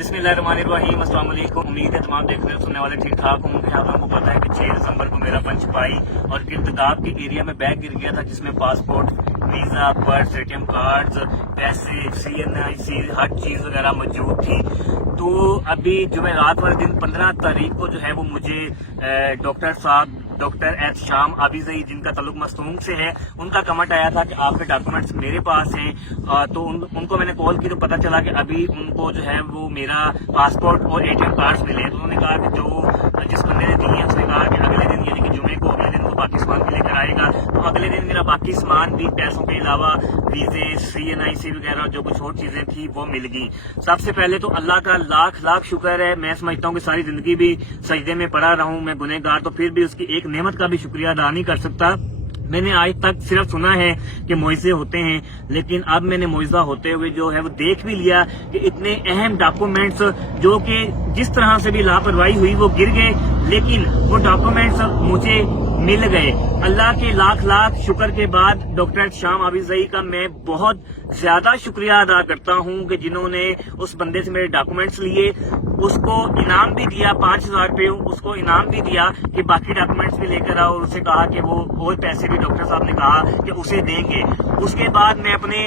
बिस्मिल्लाहिर्रहमानिर्रहीम, अस्सलाम वालेकुम। उम्मीद है तमाम देखने सुनने वाले ठीक ठाक होंगे। आप लोगों को पता है कि 6 दिसंबर को मेरा पंचपाई और गिरदगाब के एरिया में बैग गिर गया था, जिसमें passport, visa, birth, ATM cards, पैसे, CNIC, हर चीज वगैरह मौजूद थी। तो अभी जुमेरात वाले दिन 15 तारीख को जो है वो मुझे डॉक्टर साहब डॉक्टर एहतशाम आबिज़ई, जिनका ताल्लुक मस्तूंग से है, उनका कमेंट आया था कि आपके डॉक्यूमेंट्स मेरे पास हैं। तो उनको मैंने कॉल की तो पता चला कि अभी उनको जो है वो मेरा पासपोर्ट और एटीएम कार्ड्स मिले। तो उन्होंने कहा कि जो जिस बंदे ने दिए उसने कहा कि अगले दिन यानी कि जुमे को अगले दिन वो बाकी सामान भी लेकर आएगा। तो अगले दिन मेरा बाकी सामान भी पैसों के अलावा वीजे, CNIC वगैरह जो कुछ और चीजें थी वो मिल गई। सबसे पहले तो अल्लाह का लाख लाख शुक्र है। मैं समझता हूँ कि सारी जिंदगी भी सजदे में पड़ा रहा हूँ मैं गुनहगार, तो फिर भी उसकी एक नेमत का भी शुक्रिया अदा नहीं कर सकता। मैंने आज तक सिर्फ सुना है कि मुआवजे होते हैं, लेकिन अब मैंने मुआवजा होते हुए जो है वो देख भी लिया कि इतने अहम डॉक्यूमेंट्स जो कि जिस तरह से भी लापरवाही हुई वो गिर गए, लेकिन वो डॉक्यूमेंट्स मुझे मिल गए। अल्लाह के लाख लाख शुक्र के बाद डॉक्टर एहतशाम आबिज़ई का मैं बहुत ज्यादा शुक्रिया अदा करता हूं कि जिन्होंने उस बंदे से मेरे डॉक्यूमेंट्स लिए, उसको इनाम भी दिया 5000 रुपये, उसको इनाम भी दिया कि बाकी डॉक्यूमेंट्स भी लेकर आओ, और उसे कहा कि वो और पैसे भी डॉक्टर साहब ने कहा कि उसे देंगे। उसके बाद मैं अपने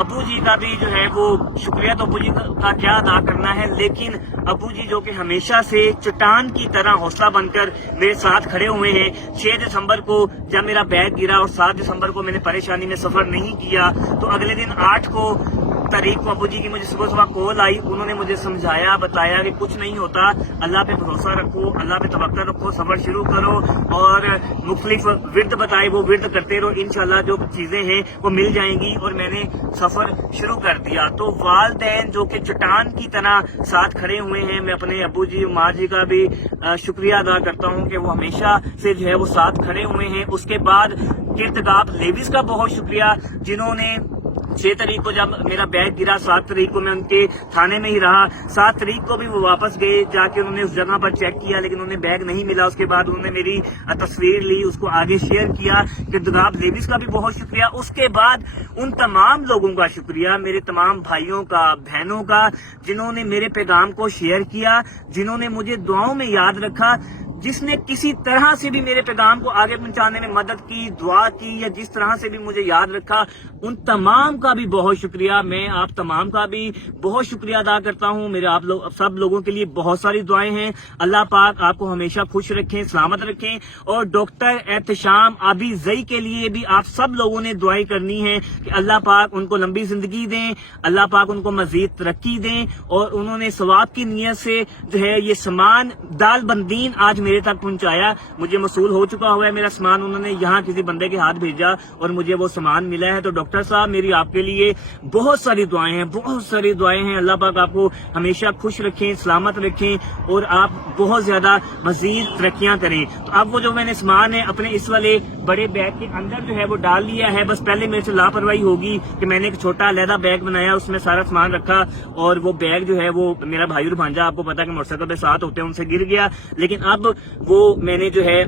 अबू जी का भी जो है वो शुक्रिया, तो अबू जी का क्या अदा करना है, लेकिन अबू जी जो कि हमेशा से चट्टान की तरह हौसला बनकर मेरे साथ खड़े हुए हैं। 6 दिसंबर को जब मेरा बैग गिरा और 7 दिसंबर को मैंने परेशानी में सफर नहीं किया, तो अगले दिन 8 तारीख को अबू जी की मुझे सुबह सुबह कॉल आई। उन्होंने मुझे समझाया, बताया कि कुछ नहीं होता, अल्लाह पे भरोसा रखो, अल्लाह पे तवक्कल रखो, सफर शुरू करो, और मुख्तलिफ विर्द बताए वो विर्द करते रहो, इंशाल्लाह जो चीजें हैं वो मिल जाएंगी। और मैंने सफर शुरू कर दिया। तो वालदैन जो कि चट्टान की तरह साथ खड़े हुए हैं, मैं अपने अबू जी माँ जी का भी शुक्रिया अदा करता हूँ कि वो हमेशा से जो है वो साथ खड़े हुए हैं। उसके बाद गिरदगाब लेविस का बहुत शुक्रिया, जिन्होंने 6 तारीख को जब मेरा बैग गिरा, 7 तारीख को मैं उनके थाने में ही रहा, 7 तारीख को भी वो वापस गए, जाके उन्होंने उस जगह पर चेक किया, लेकिन उन्हें बैग नहीं मिला। उसके बाद उन्होंने मेरी तस्वीर ली, उसको आगे शेयर किया। गिरदगाब लेविस का भी बहुत शुक्रिया। उसके बाद उन तमाम लोगों का शुक्रिया, मेरे तमाम भाइयों का, बहनों का, जिन्होंने मेरे पैगाम को शेयर किया, जिन्होंने मुझे दुआओं में याद रखा, जिसने किसी तरह से भी मेरे पैगाम को आगे पहुंचाने में मदद की, दुआ की, या जिस तरह से भी मुझे याद रखा, उन तमाम का भी बहुत शुक्रिया। मैं आप तमाम का भी बहुत शुक्रिया अदा करता हूं। मेरे आप लोग सब लोगों के लिए बहुत सारी दुआएं हैं। अल्लाह पाक आपको हमेशा खुश रखें, सलामत रखें। और डॉक्टर एहतशाम आबिज़ई के लिए भी आप सब लोगों ने दुआएं करनी है कि अल्लाह पाक उनको लंबी जिंदगी दें, अल्लाह पाक उनको मजीद तरक्की दें, और उन्होंने सवाब की नीयत से जो है ये सामान दाल बंदीन आज मेरे तक पहुंचाया। मुझे मसूल हो चुका हुआ है मेरा सामान, उन्होंने यहाँ किसी बंदे के हाथ भेजा और मुझे वो सामान मिला है। तो डॉक्टर साहब, मेरी आपके लिए बहुत सारी दुआएं हैं, बहुत सारी दुआएं हैं। अल्लाह पाक आपको हमेशा खुश रखें, सलामत रखें, और आप बहुत ज्यादा मजीद तरक्कियां करें। तो अब वो जो मैंने सामान है अपने इस वाले बड़े बैग के अंदर जो है वो डाल लिया है। बस पहले मेरे से लापरवाही होगी कि मैंने एक छोटा अलहदा बैग बनाया, उसमें सारा सामान रखा, और वो बैग जो है वो मेरा भाई और भांजा, आपको पता है कि मोटरसाइकिल पे साथ होते हैं, उनसे गिर गया। लेकिन अब वो मैंने जो है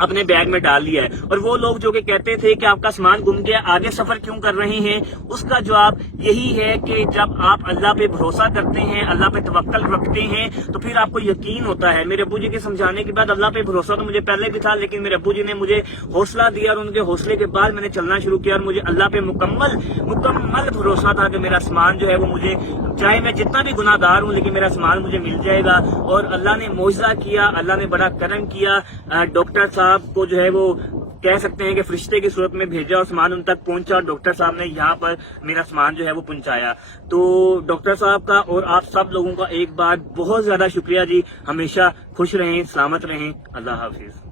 अपने बैग में डाल लिया है। और वो लोग जो कि कहते थे कि आपका सामान गुम गया, आगे सफर क्यों कर रहे हैं, उसका जवाब यही है कि जब आप अल्लाह पे भरोसा करते हैं, अल्लाह पे तवक्कल रखते हैं, तो फिर आपको यकीन होता है। मेरे अब्बू जी के समझाने के बाद अल्लाह पे भरोसा तो मुझे पहले भी था, लेकिन मेरे अब्बू जी ने मुझे हौसला दिया, और उनके हौसले के बाद मैंने चलना शुरू किया। और मुझे अल्लाह पे मुकम्मल भरोसा था कि मेरा सामान जो है वो मुझे, चाहे मैं जितना भी गुनाहगार हूँ, लेकिन मेरा सामान मुझे मिल जाएगा। और अल्लाह ने मौजज़ा किया, अल्लाह ने बड़ा करम किया। डॉक्टर साहब को जो है वो कह सकते हैं कि फरिश्ते की सूरत में भेजा, और सामान उन तक पहुंचा, और डॉक्टर साहब ने यहाँ पर मेरा सामान जो है वो पहुंचाया। तो डॉक्टर साहब का और आप सब लोगों का एक बार बहुत ज्यादा शुक्रिया जी। हमेशा खुश रहें, सलामत रहें। अल्लाह हाफिज।